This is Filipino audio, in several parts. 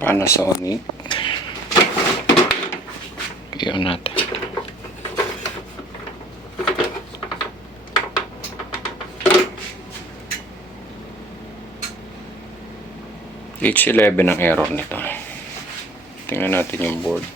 Panasonic. Iyon natin. H11 ang error nito. Tingnan natin yung board.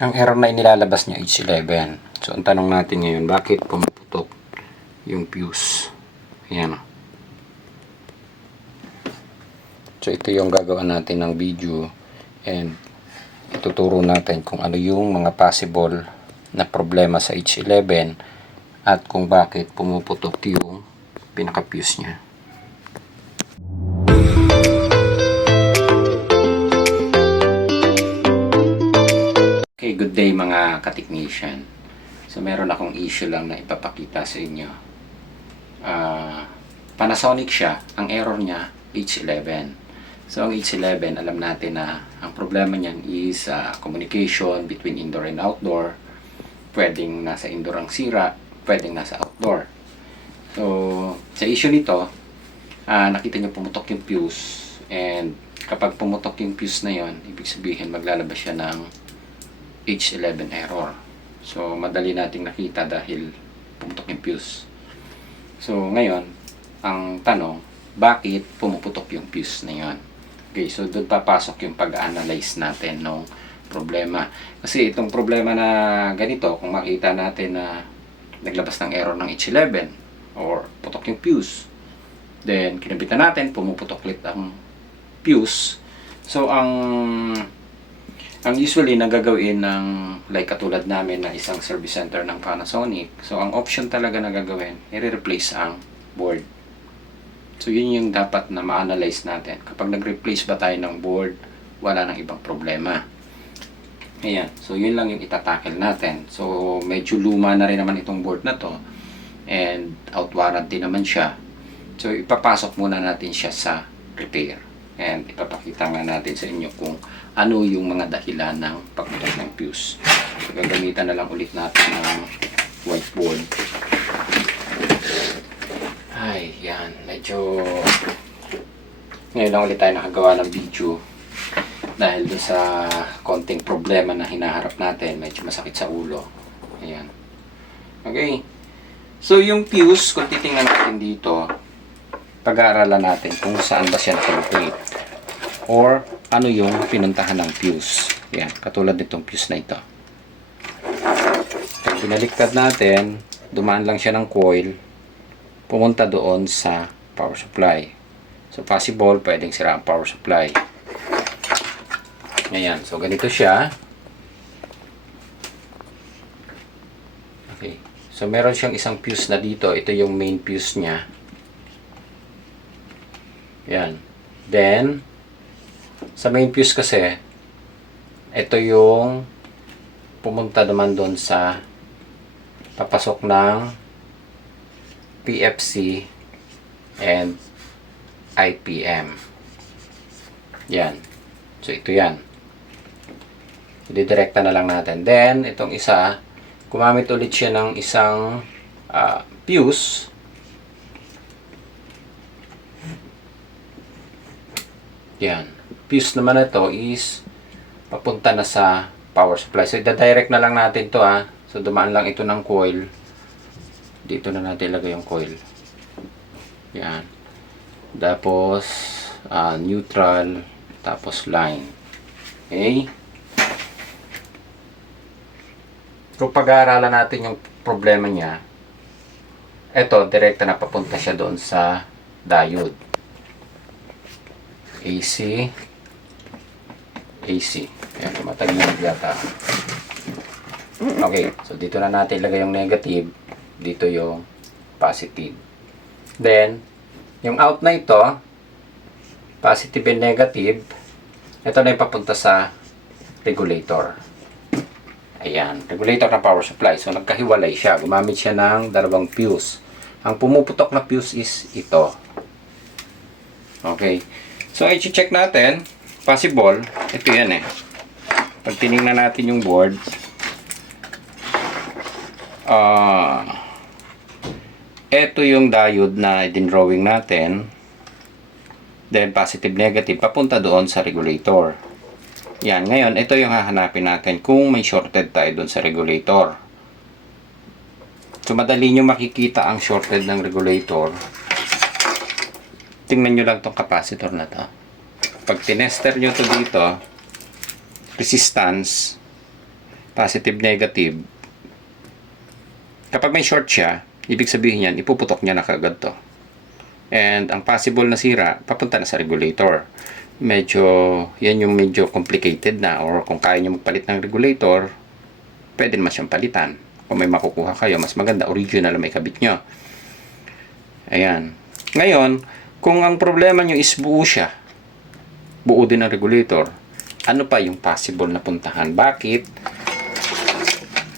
Ang error na inilalabas niya H11. So, ang tanong natin ngayon, bakit pumuputok yung fuse? Ayan. So, ito yung gagawin natin ng video and ituturo natin kung ano yung mga possible na problema sa H11 at kung bakit pumuputok yung pinaka-fuse niya. Okay, good day mga ka-technician. So, meron akong issue lang na ipapakita sa inyo. Panasonic siya. Ang error niya, H11. So, ang H11, alam natin na ang problema niyan is communication between indoor and outdoor. Pwedeng nasa indoor ang sira, pwedeng nasa outdoor. So, sa issue nito, nakita niyo pumutok yung fuse. And kapag pumutok yung fuse na yon, ibig sabihin maglalabas siya ng H11 error. So, madali nating nakita dahil pumutok yung fuse. So, ngayon, ang tanong, bakit pumuputok yung fuse na yon? Okay, so doon papasok yung pag-analyze natin ng problema. Kasi itong problema na ganito, kung makita natin na naglabas ng error ng H11 or putok yung fuse, then kinabitan natin, pumuputok ulit ang fuse. So, ang usually nagagawin ng like katulad namin na isang service center ng Panasonic, so ang option talaga na gagawin, i-replace ang board. So yun yung dapat na ma-analyze natin. Kapag nag-replace ba tayo ng board, wala nang ibang problema. Ayan, so yun lang yung itatackle natin. So medyo luma na rin naman itong board na to and out warranty naman siya. So ipapasok muna natin siya sa repair. And ipapakita nga natin sa inyo kung ano yung mga dahilan ng pagputok ng fuse. So, gagamitan na lang ulit natin ng whiteboard. Ay, yan. Medyo ngayon lang ulit tayo nakagawa ng video dahil dun sa konting problema na hinaharap natin. Medyo masakit sa ulo. Ayan. Okay. So, yung fuse, kung titingnan natin dito, pag-aaralan natin kung saan ba siya nakalocate or ano yung pinuntahan ng fuse. Yan, katulad nitong fuse na ito. Pag binaliktad natin, dumaan lang siya ng coil, pumunta doon sa power supply. So possible, pwedeng sira ang power supply. Ayan, so ganito siya. Okay, so meron siyang isang fuse na dito. Ito yung main fuse niya. Yan. Then, sa main fuse kasi, ito yung pumunta naman doon sa papasok ng PFC and IPM. Yan. So, ito yan. Didirekta na lang natin. Then, itong isa, gumamit ulit siya ng isang fuse. Yan. Fuse naman na ito is papunta na sa power supply. So, ida-direct na lang natin ito So, dumaan lang ito ng coil. Dito na natin ilagay yung coil. Yan. Tapos, neutral. Tapos, line. Okay? Kung pag-aaralan natin yung problema niya, ito, direkta na papunta siya doon sa diode. AC. Ayan, tumatagilid yata. Okay, so dito na natin ilagay yung negative. Dito yung positive. Then, yung out na ito, positive and negative, ito na yung papunta sa regulator. Ayan, regulator ng power supply. So, nagkahiwalay siya. Gumamit siya ng dalawang fuse. Ang pumuputok na fuse is ito. Okay. So, i-check natin. Possible. Ito yan eh. Pag tinignan natin yung board, ito yung diode na i-drawing natin. Then, positive, negative, papunta doon sa regulator. Yan. Ngayon, ito yung hahanapin natin kung may shorted tayo doon sa regulator. So, madali nyo makikita ang shorted ng regulator. Tingnan nyo lang tong capacitor na to. Pag tinester nyo to dito, resistance, positive, negative. Kapag may short siya, ibig sabihin yan, ipuputok niya na kagad to. And ang possible na sira, papunta na sa regulator. Yan yung medyo complicated na, or kung kaya nyo magpalit ng regulator, pwede naman siyang palitan. Kung may makukuha kayo, mas maganda, original may kabit nyo. Ayan. Ngayon, kung ang problema nyo is buo siya, buo din ang regulator, ano pa yung possible na puntahan? Bakit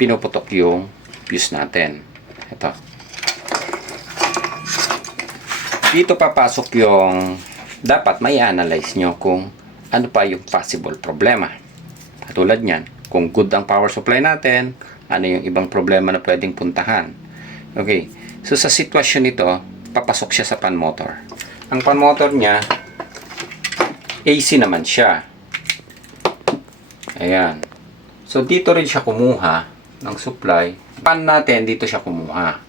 pinuputok yung fuse natin? Ito. Dito papasok yung dapat may analyze nyo kung ano pa yung possible problema. Katulad nyan, kung good ang power supply natin, ano yung ibang problema na pwedeng puntahan. Okay, so sa sitwasyon nito, papasok siya sa pan motor. Ang pan motor niya, AC naman siya. Ayan. So dito rin siya kumuha ng supply. Pan natin, dito siya kumuha.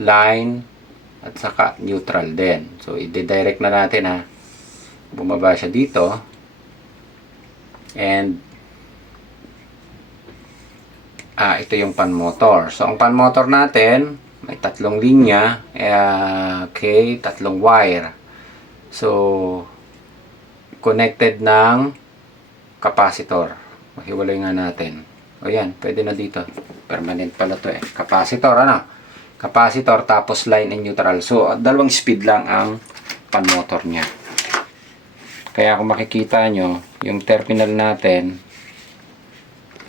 Line, at saka neutral din. So, i-direct na natin ha. Bumaba siya dito. And, ito yung pan motor. So, ang pan motor natin, may tatlong linya. Okay, tatlong wire. So, connected ng capacitor. Mahiwalay nga natin. O yan, pwede na dito. Permanent pala to eh. Capacitor, ano? Capacitor tapos line and neutral. So, dalawang speed lang ang pan motor niya. Kaya kung makikita nyo, yung terminal natin,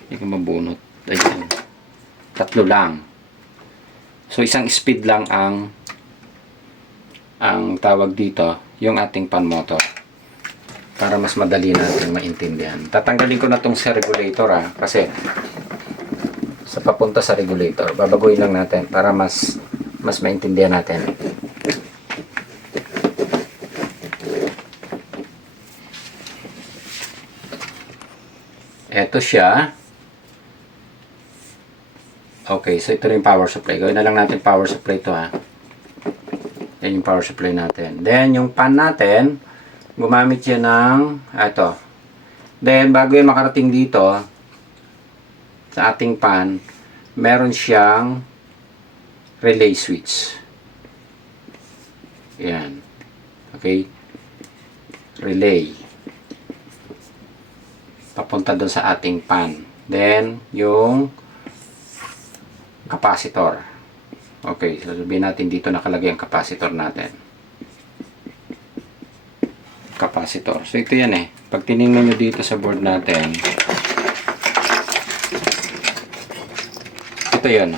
hindi ko mabunot. Ayun. Tatlo lang. So, isang speed lang ang tawag dito, yung ating pan motor. Para mas madali natin maintindihan. Tatanggalin ko na tong sa regulator kasi sa papunta sa regulator. Babaguhin lang natin para mas maintindihan natin. Ito siya. Okay, so ito rin yung power supply. Gawin na lang natin power supply to ha. Yan yung power supply natin. Then yung pan natin, gumamit siya ng ito. Then bago yan makarating dito, sa ating pan, meron siyang relay switch. Yan. Okay? Relay. Papunta doon sa ating pan. Then, yung capacitor. Okay, so sabihin natin dito nakalagay ang capacitor natin. Capacitor. So, ito yan eh. Pag tinignan nyo dito sa board natin, ito yun,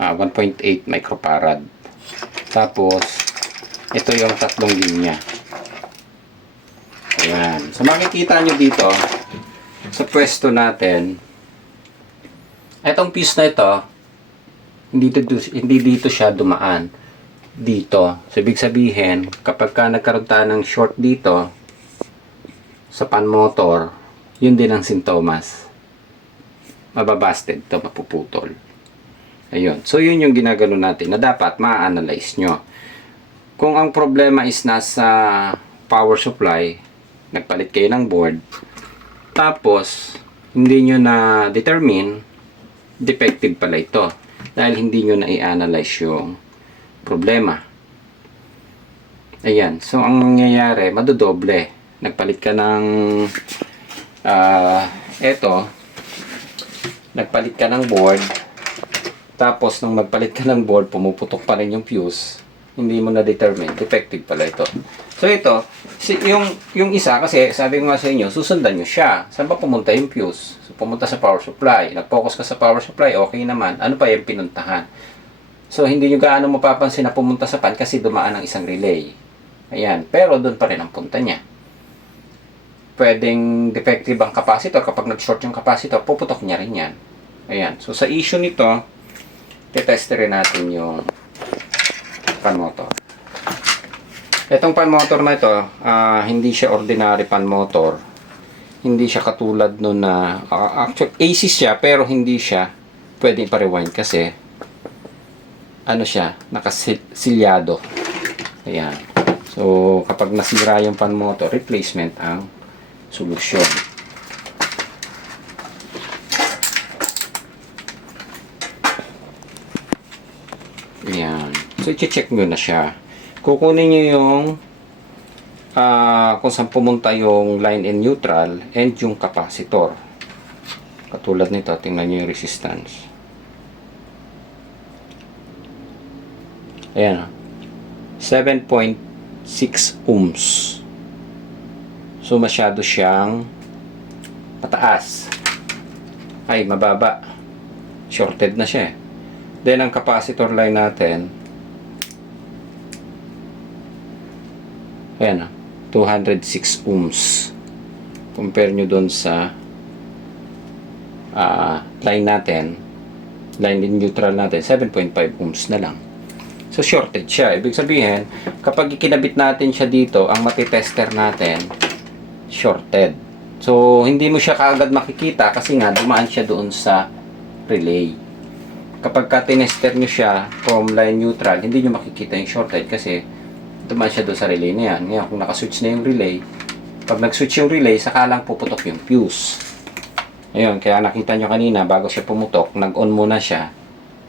1.8 microfarad. Tapos, ito yung tatlong linya. Ayan. So, makikita nyo dito, sa pwesto natin, itong piece na ito, hindi dito siya dumaan. Dito. So, ibig sabihin, kapag ka nagkaroon tayo ng short dito, sa pan motor, yun din ang sintomas. Mababasted to, mapuputol. Ayun. So, yun yung ginagano natin na dapat ma-analyze nyo. Kung ang problema is nasa power supply, nagpalit kayo ng board, tapos, hindi nyo na-determine, defective pala ito. Dahil hindi nyo na i-analyze yung problema. Ayan. So, ang mangyayari, madodoble. Nagpalit ka ng nagpalit ka ng board, tapos nung magpalit ka ng board, pumuputok pa rin yung fuse, hindi mo na-determine, defective pala ito. So ito, yung isa kasi, sabi ko nga sa inyo, susundan nyo siya. Saan ba pumunta yung fuse? So, pumunta sa power supply. Nag-focus ka sa power supply, okay naman. Ano pa yung pinuntahan? So, hindi nyo gaano mapapansin na pumunta sa pan kasi dumaan ang isang relay. Ayan. Pero doon pa rin ang punta niya. Pwedeng defective ang capacitor. Kapag nag-short yung capacitor, puputok niya rin yan. Ayan. So, sa issue nito, tetesterin natin yung fan motor. Itong fan motor na ito, hindi siya ordinary fan motor. Hindi siya katulad nun na, actually, AC siya, pero hindi siya pwedeng pa-rewind kasi, ano siya, nakasilyado. Ayan. So, kapag nasira yung fan motor, replacement ang solusyon. Ayan. So, i-check nyo na siya. Kukunin nyo yung kung saan pumunta yung line in neutral and yung capacitor. Katulad nito, tingnan nyo yung resistance. Ayan. 7.6 ohms. So, masyado siyang pataas. Ay, mababa. Shorted na siya. Then, ang capacitor line natin, ayan, 206 ohms. Compare nyo dun sa line natin, line in neutral natin, 7.5 ohms na lang. So, shorted siya. Ibig sabihin, kapag ikinabit natin siya dito, ang matitester natin, shorted. So, hindi mo siya kaagad makikita kasi nga, dumaan siya doon sa relay. Kapag ka-tinester nyo siya from line neutral, hindi nyo makikita yung shorted kasi dumaan siya doon sa relay na yan. Ngayon, kung nakaswitch na yung relay, pag nag-switch yung relay, saka lang puputok yung fuse. Ayun, kaya nakita nyo kanina, bago siya pumutok, nag-on muna siya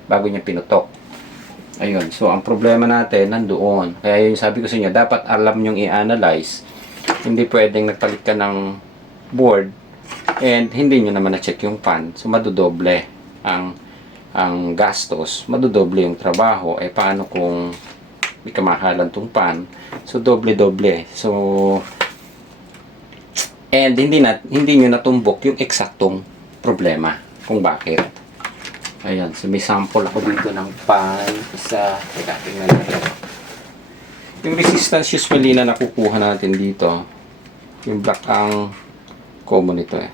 bago niya pinutok. Ayun, so ang problema natin, nandoon. Kaya yun sabi ko sa inyo, dapat alam nyong i-analyze. Hindi pwedeng nagpalit ka ng board and hindi nyo naman na-check yung fan. So, madodoble ang gastos, madodoble yung trabaho. Eh, paano kung may kamahalan tong pan? So, doble-doble. So, and hindi nyo natumbok yung eksaktong problema kung bakit. Ayan, so may sample ako dito ng pan. Teka, tingnan natin. Yung resistance usually na nakukuha natin dito, yung black ang common ito eh.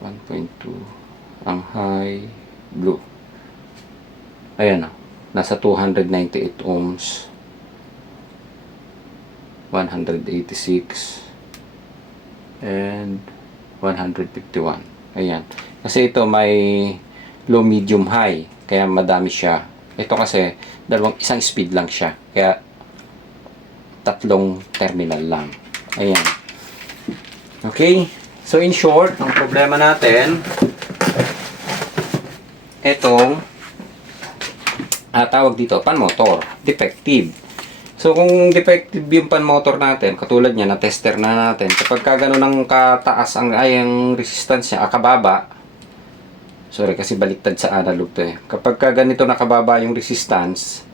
1.2 ang high blue. Ayan o. Nasa 298 ohms. 186 and 151. Ayan. Kasi ito may low, medium, high. Kaya madami siya. Ito kasi isang speed lang siya. Kaya tatlong terminal lang. Ayan. Okay. So, in short, ang problema natin, etong, tawag dito, pan motor, defective. So, kung defective yung pan motor natin, katulad niya, na-tester na natin, kapag gano'n ang kataas ang resistance niya, kababa, sorry, kasi baliktad sa analog to eh. Kapag ganito nakababa yung resistance,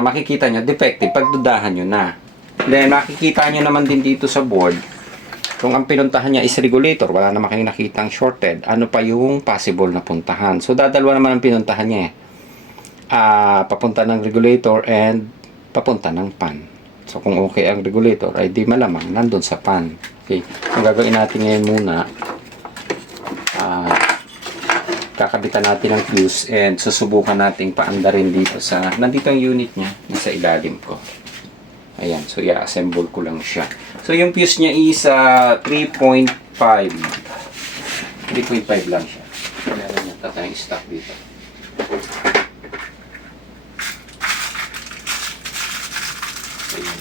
makikita nyo, defective, pagdudahan nyo na. Then, makikita nyo naman din dito sa board, kung ang pinuntahan niya is regulator, wala naman kayong nakitang shorted, ano pa yung possible na puntahan. So, dadalwa naman ang pinuntahan niya eh. Papunta ng regulator and papunta ng pan. So, kung okay ang regulator, ay di malamang nandun sa pan. Okay. Ang gagawin natin ngayon muna, kakabitan natin ang fuse and susubukan nating paandarin dito sa, nandito ang unit niya, nasa ilalim ko. Ayan, so i-assemble ko lang siya. So yung fuse niya is 3.5. 3.5 lang siya. Meron niya tatayang stock dito. Ayan.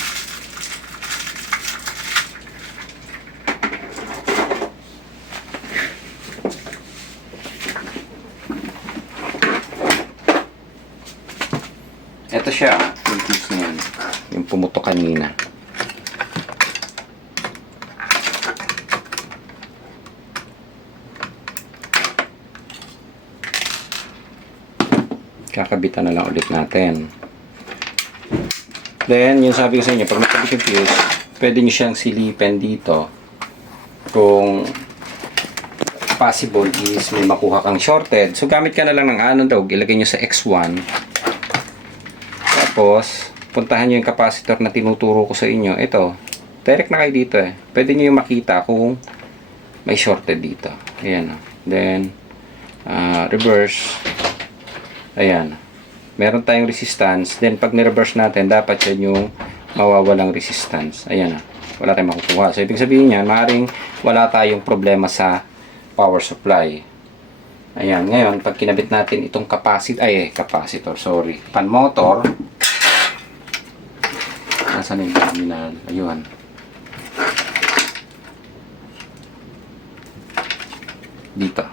Ito siya, yung fuse niya. Yung pumutok kanina. Kakabitan na lang ulit natin. Then, yung sabi ko sa inyo, pag nakabit yung fuse, pwede nyo siyang silipin dito kung possible is may makuha kang shorted. So, gamit ka na lang ng analog, ilagay nyo sa X1. Tapos, puntahan nyo yung capacitor na tinuturo ko sa inyo. Ito, direct na kayo dito eh. Pwede nyo yung makita kung may shorted dito. Ayan. Then, reverse. Ayan. Meron tayong resistance. Then, pag ni-reverse natin, dapat yan yung mawawalang resistance. Ayan. Wala tayong makukuha. So, ibig sabihin niyan, maaaring wala tayong problema sa power supply. Ayan. Ngayon, pag kinabit natin itong capacitor, sorry. Pan motor. Nasaan yung terminal? Ayun. Dito.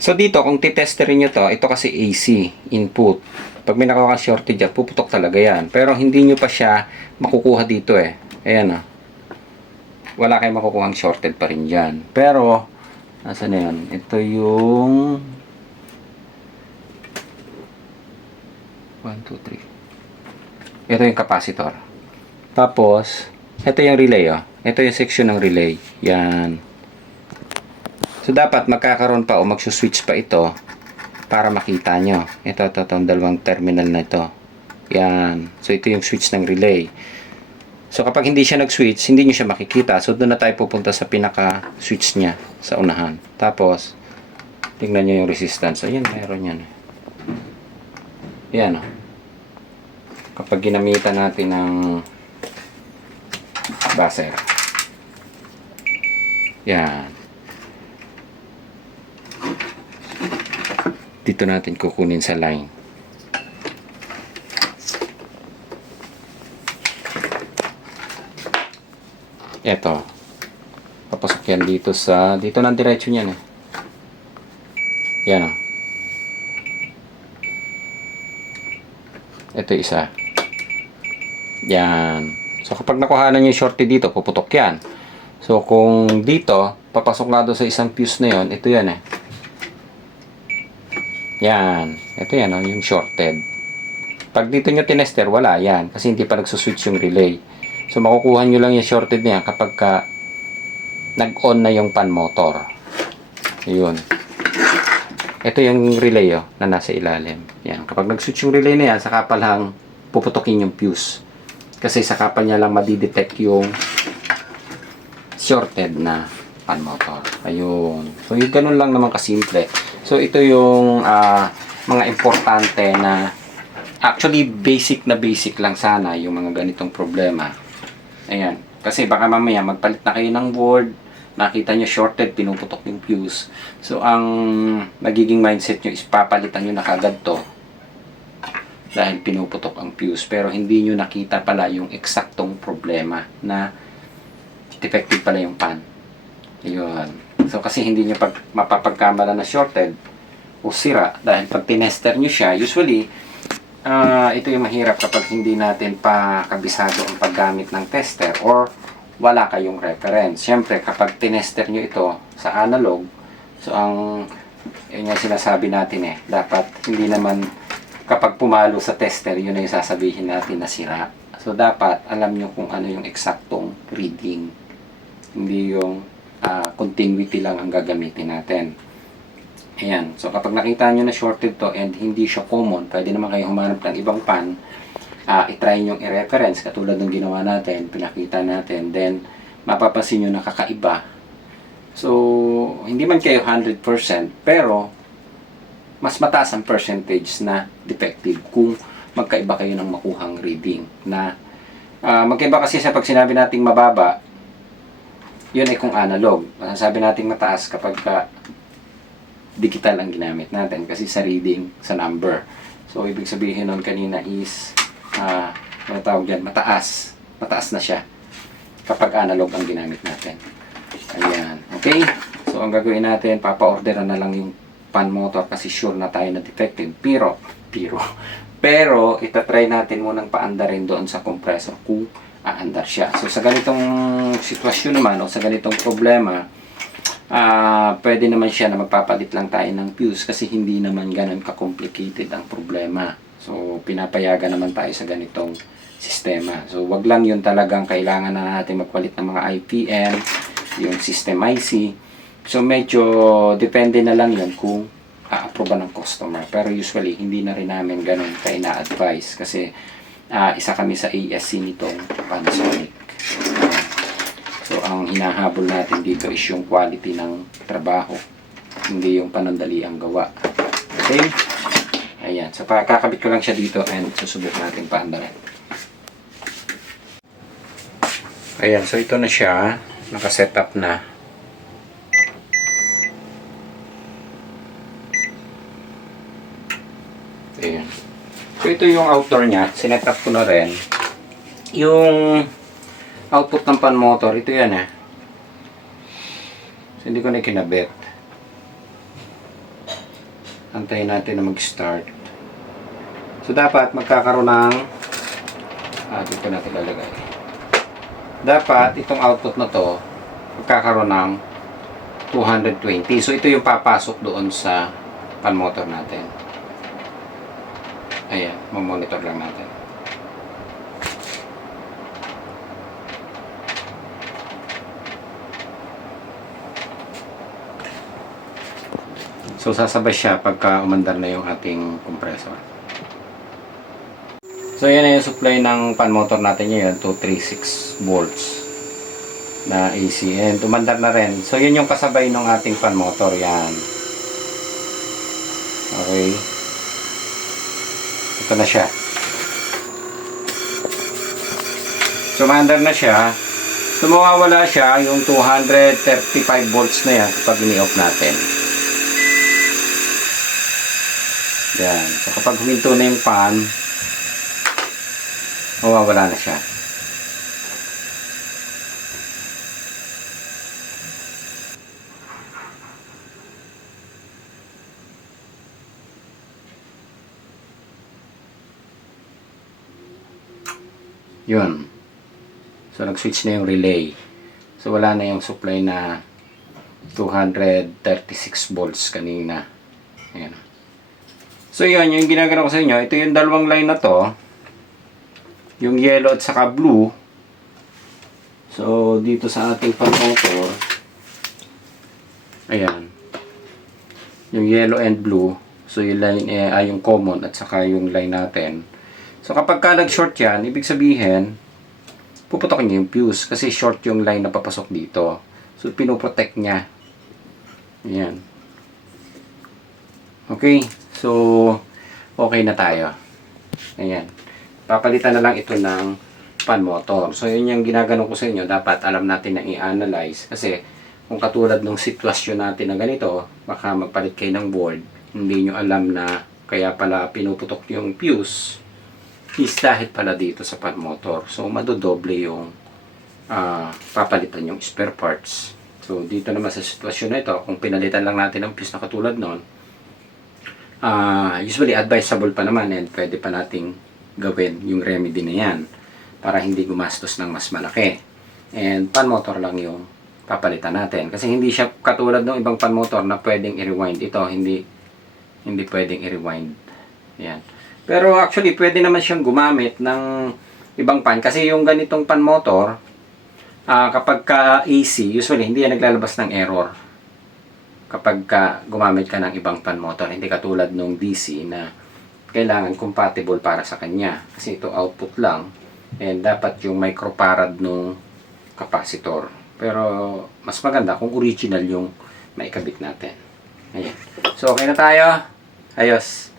So dito, kung titesterin nyo to, ito kasi AC, input. Pag may nakuha kang shortage dyan, puputok talaga yan. Pero hindi nyo pa siya makukuha dito eh. Ayan wala kayong makukuha ang shorted pa rin dyan. Pero, nasa na yan? Ito yung 1, 2, 3. Ito yung capacitor. Tapos, ito yung relay Ito yung section ng relay. Yan. So, dapat magkakaroon pa o magsuswitch pa ito para makita nyo. Itong dalawang terminal na ito. Yan. So, ito yung switch ng relay. So, kapag hindi siya nag-switch, hindi nyo siya makikita. So, doon na tayo pupunta sa pinaka-switch niya sa unahan. Tapos, tingnan nyo yung resistance. Ayan, meron yan. Yan kapag ginamitan natin ng buzzer. Yan. Dito natin kukunin sa line. Ito. Papasok yan dito ng diretso niyan eh. Yan Ito isa. Yan. So kapag nakuhanan yung shorty dito, puputok yan. So kung dito, papasok nga doon sa isang fuse na yon, ito yan eh. Yan. Ito yan yung shorted. Pag dito nyo tinester, wala yan. Kasi hindi pa nagsuswitch yung relay. So makukuha nyo lang yung shorted niya kapag nag-on na yung pan motor. Ayun. Ito yung relay na nasa ilalim. Yan. Kapag nag-switch yung relay na yan, saka pa lang puputokin yung fuse. Kasi saka pa niya lang madidetect yung shorted na pan motor. Ayun. So yung ganun lang naman kasimple. So ito yung mga importante na actually basic lang sana yung mga ganitong problema. Ayan. Kasi baka mamaya magpalit na kayo ng board, nakita nyo shorted, pinuputok yung fuse. So, ang magiging mindset nyo is papalitan nyo na kagad to dahil pinuputok ang fuse. Pero hindi nyo nakita pala yung eksaktong problema na defective pala yung pan. Ayun. So, kasi hindi nyo mapapagkamala na shorted o sira dahil pag tinester nyo siya, usually, ito yung mahirap kapag hindi natin pa kabisado ang paggamit ng tester or wala kayong reference. Siyempre, kapag tinester nyo ito sa analog, so yun yung sinasabi natin dapat hindi naman kapag pumalo sa tester, yun na yung sasabihin natin na sira. So, dapat alam nyo kung ano yung eksaktong reading. Hindi yung continuity lang ang gagamitin natin. Ayan. So, kapag nakita nyo na shorted to and hindi siya common, pwede naman kayo humanap ng ibang pan. I-try nyo i-reference katulad ng ginawa natin, pinakita natin, then mapapansin nyo na kakaiba. So, hindi man kayo 100%, pero mas mataas ang percentage na defective kung magkaiba kayo ng makuhang reading. Na magkaiba kasi sa pag sinabi nating mababa, yun ay kung analog. Sabi nating mataas kapag digital ang ginamit natin kasi sa reading, sa number. So, ibig sabihin nun kanina is ano tawag dyan, mataas na siya kapag analog ang ginamit natin. Ayan, okay, so ang gagawin natin, papa-orderan na lang yung pan motor kasi sure na tayo na defective, pero itatry natin munang paandarin doon sa compressor kung aandar siya. So sa ganitong sitwasyon naman o sa ganitong problema, pwede naman siya na magpapalit lang tayo ng fuse kasi hindi naman ganun ka-complicated ang problema. So, pinapayagan naman tayo sa ganitong sistema. So, wag lang yun talagang kailangan na natin magpalit ng mga IPM, yung system IC. So, medyo depende na lang yun kung a-approve ng customer. Pero usually, hindi na rin namin ganun kaina-advise kasi isa kami sa ASC nitong Panasonic. So, ang hinahabol natin dito is yung quality ng trabaho. Hindi yung panandali ang gawa. Okay? Ayan. So, kakabit ko lang siya dito and susubok natin paandarin. Ayan. So, ito na siya. Nakasetup na. Ayan. So, ito yung outdoor niya. Sinetup ko na rin. Yung output ng pan motor, ito yan So, hindi ko na kinabit. Antayin natin na mag-start. So, dapat magkakaroon ng dito natin lalagay. Dapat itong output na to magkakaroon ng 220. So, ito yung papasok doon sa pan motor natin. Ayan, mamonitor lang natin. So, sasabay siya pagka umandar na yung ating compressor. So, yan na yung supply ng pan motor natin ngayon, 236 volts na AC. And umandar na rin. So, yun yung kasabay ng ating pan motor. Yan. Okay. Ito na siya. So, umandar na siya. So, mawawala siya yung 235 volts na yan kapag ini-off natin. Yan. So, kapag huminto na yung fan, mawawala na siya. Yun. So, nag-switch na yung relay. So, wala na yung supply na 236 volts kanina. Ayan. So, yun, yung ginagano ko sa inyo, ito yung dalawang line na to. Yung yellow at saka blue. So, dito sa ating fan motor, ayan. Yung yellow and blue. So, yung line ay yung common at saka yung line natin. So, kapag ka nag-short yan, ibig sabihin, puputokin niya yung fuse kasi short yung line na papasok dito. So, pinoprotect niya. Ayan. Okay. So, okay na tayo. Ayan. Papalitan na lang ito ng fan motor. So, yun yung ginagano ko sa inyo. Dapat alam natin na i-analyze. Kasi, kung katulad ng sitwasyon natin na ganito, baka magpalit kayo ng board, hindi nyo alam na kaya pala pinuputok yung fuse is dahil pala dito sa fan motor. So, madodoble yung papalitan yung spare parts. So, dito naman sa sitwasyon na ito, kung pinalitan lang natin ang fuse na katulad nun, usually advisable pa naman and pwede pa nating gawin yung remedy na yan para hindi gumastos ng mas malaki. And fan motor lang yung papalitan natin. Kasi hindi siya katulad ng ibang fan motor na pwedeng i-rewind. Ito, hindi pwedeng i-rewind. Yan. Pero actually, pwede naman siyang gumamit ng ibang fan. Kasi yung ganitong fan motor, kapag ka AC, usually hindi yan naglalabas ng error. Kapag gumamit ka ng ibang fan motor, hindi katulad nung DC na kailangan compatible para sa kanya. Kasi ito output lang and dapat yung microfarad nung capacitor. Pero mas maganda kung original yung maikabit natin. Ayan. So okay na tayo. Ayos.